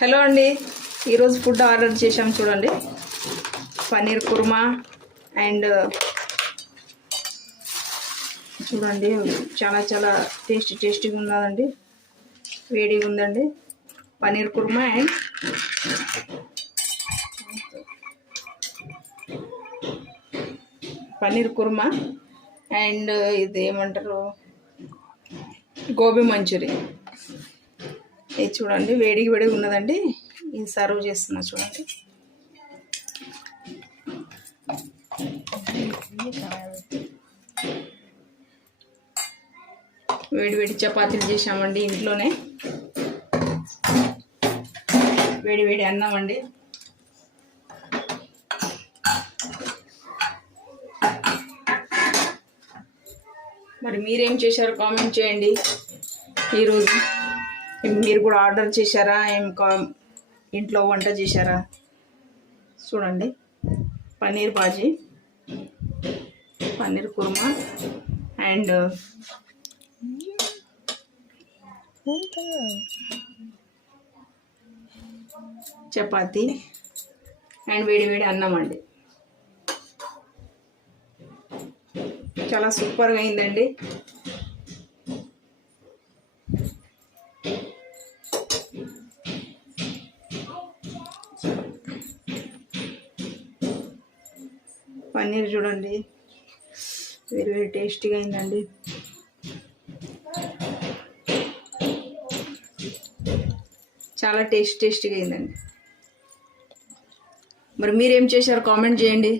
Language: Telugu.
హలో అండి, ఈరోజు ఫుడ్ ఆర్డర్ చేశాం చూడండి. పన్నీర్ కుర్మా అండ్ చూడండి చాలా చాలా టేస్టీగా ఉన్నదండి. వేడిగా ఉందండి. పన్నీర్ కుర్మా అండ్ ఇది ఏమంటారు, గోబీ మంచూరియా. ఇది చూడండి వేడిగా ఉన్నదండి. ఇది సర్వ్ చేస్తున్నా చూడండి. వేడి చపాతీలు చేసామండి ఇంట్లోనే. వేడి అన్నం అండి. మరి మీరేం చేశారో కామెంట్ చేయండి. ఈరోజు మీరు కూడా ఆర్డర్ చేశారా, ఇంట్లో వంట చేశారా? చూడండి, పన్నీర్ బాజీ, పన్నీర్ కుర్మా అండ్ చపాతీ అండ్ వేడి అన్నం అండి. చాలా సూపర్గా అయిందండి. పన్నీర్ చూడండి వేడి టేస్టీగా అయిందండి. చాలా టేస్టీగా అయిందండి. మరి మీరేం చేశారు కామెంట్ చేయండి.